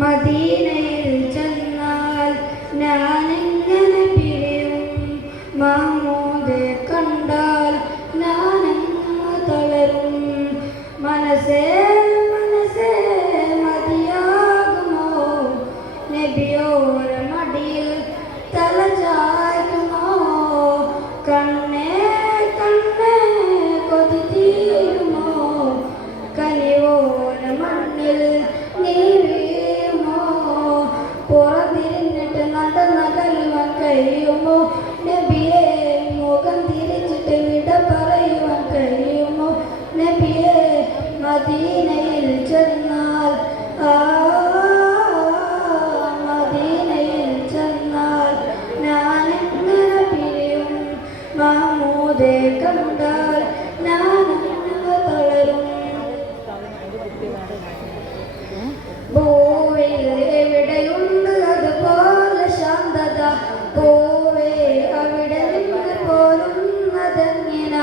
മദീനയിൽ ചെന്നാൽ ഞാനെങ്ങനെ പിരിയും? മഹ്മൂദെ കണ്ടാൽ ഞാനെങ്ങ് തളരും. മനസ്സേ മനസ്സേ മതിയാകുമോ? നബിയോര മടിയിൽ തല ചായ്ക്കുമോ? കണ്ണേ കണ്ണേ കൊതി തീരുമോ? കനിവോര മണ്ണിൽ നീ വീഴുമോ? പുറതിരിഞ്ഞിട്ട് നടന്ന കല്ലുവാൻ കഴിയുമോ? നബിയെ മുഖം തിരിച്ചിട്ട് വിട പറയുവാൻ കഴിയുമോ? നബിയെ മദീനയിൽ ചെന്നാൽ മദീനയിൽ ചെന്നാൽ ഞാനെങ്ങനെ പിരിയും? മഹ്മൂദെ കണ്ടാൽ ഞാനെങ്ങ് തളരും. പൂവിൽ എവിടെയുണ്ട് അതുപോലെ ശാന്തത? പൂവേ അവിടെ നിന്ന് പോരുന്നതെങ്ങിന?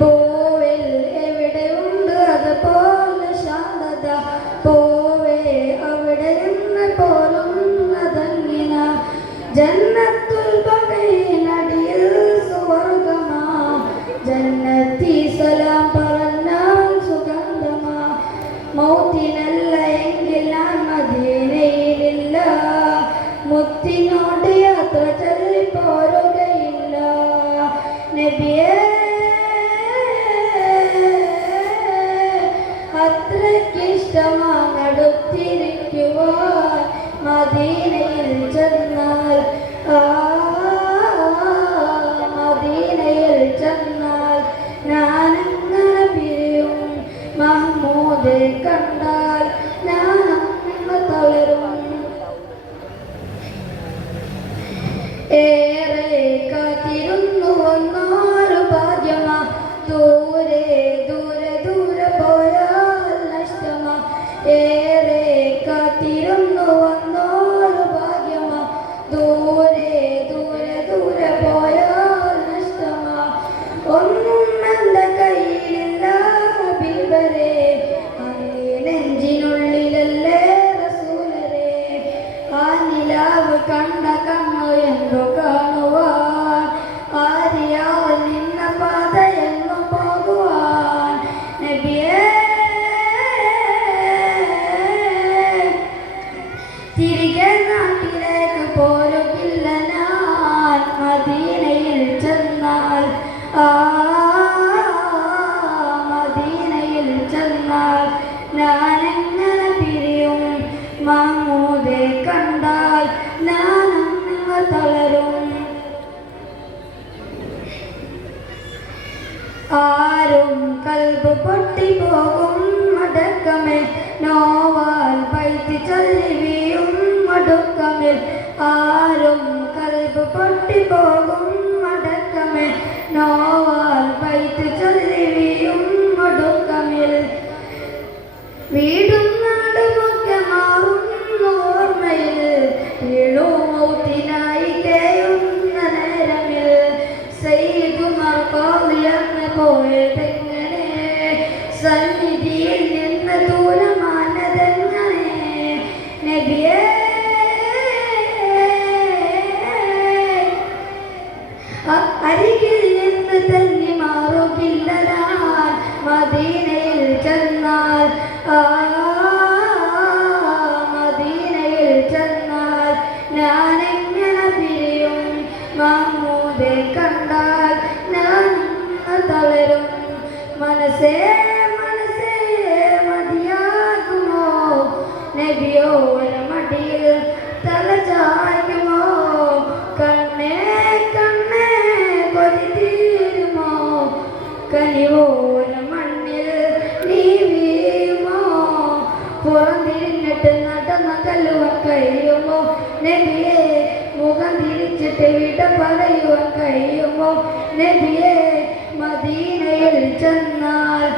പൂവിൽ എവിടെയുണ്ട് അതുപോലെ ശാന്തത? പൂവേ അവിടെ നിന്ന് പോരുന്നതെങ്ങിന? ജന്നത്തുൽ ബഖീനടിയിൽ സുവർഗമാ, ജന്നത്തി സലാം പറഞ്ഞാൽ സുഗന്ധമാ. മൗത്തിനല്ല എങ്കിൽ ഞാൻ മദീനയിലില്ല, മുത്തിനോട് യാത്ര ചൊല്ലി പോരുകയില്ല. നബിയേ അത്രയ്ക്കിഷ്ടമാണെടുത്തിരിക്കുവാൻ മദീനയിൽ ചെന്നാൽ മദീനയിൽ ചെന്നാൽ ഞാനെങ്ങനെ പിരിയും? മഹ്മൂദെ കണ്ടാൽ ഞാനെങ്ങ് തളരും. ഏറെ കാത്തിരുന്നു വന്നാലു ഭാഗ്യമാ, ദൂരെ ദൂരെ ദൂരെ പോയാൽ നഷ്ടമാ. ഏറെ കാത്തിരുന്നു വന്നാലു ഭാഗ്യമാ, ദൂരെ ദൂരെ ദൂരെ പോയാൽ നഷ്ടമാ. ഒന്നും എൻ്റെ കയ്യിലില്ല ഹബീബരേ, അങ്ങേ നെഞ്ചിനുള്ളിലല്ലേ റസൂലരേ. ആ നിലാവ് കണ്ട കണ്ണു എന്തോ കാണുവാൻ, ആരിയാൽ നിന്ന പാത എങ്ങും പോകുവാൻ. നബിയേ തിരികെ നാട്ടിലേക്ക് പോരുകില്ല ഞാൻ, മദീനയിൽ ചെന്നാൽ മദീനയിൽ ചെന്നാൽ ഞാനെങ്ങനെ പിരിയും? മഹ്മൂദെ കണ്ടാൽ ഞാനെങ്ങ് തളരും. ആരും കൽബ് പൊട്ടിപ്പോകും മടക്കമിൽ, നോവാൽ ബൈത്ത് ചൊല്ലി വീഴും മടുക്കമിൽ. ആരും കൽബ് പൊട്ടിപ്പോകും മടക്കമിൽ, നോവാൽ ബൈത്ത് ചൊല്ലി വീഴും മടുക്കമിൽ. വീടും നാടുമൊക്കെ മാറുന്ന ഓർമ്മയിൽ, മൗത്തിനായി കേയുന്ന നേരമിൽ. സയ്യിദുമാർ ഖാദിയങ്ങ് പോയതെങ്ങനെ? സന്നിധിയിൽ നിന്ന് ദൂരമാനതെങ്ങനെ? നബിയേ അരികിൽ നിന്ന് തന്നെ മാറുകില്ല ഞാൻ, മദീനയിൽ ചെന്നാൽ മദീനയിൽ ചെന്നാൽ ഞാനെങ്ങനെ പിരിയും? മഹ്മൂദെ കണ്ടാൽ ഞാൻ തളരും. മനസ്സേ മനസ്സേ മതിയാകുമോ? നബിയോര മടിയിൽ തല ചായ്ക്കുമോ? കണ്ണേ കണ്ണേ കൊതി തീരുമോ? കനിവോര മണ്ണിൽ നീ വീഴുമോ? പുറംതിരിഞ്ഞിട്ട് നടന്ന കല്ലുവാൻ കഴിയുമോ? നബിയെ മുഖം തിരിച്ചിട്ട് വിട പറയുവാൻ കഴിയുമോ? നബിയെ മദീനയിൽ ചെന്നാൽ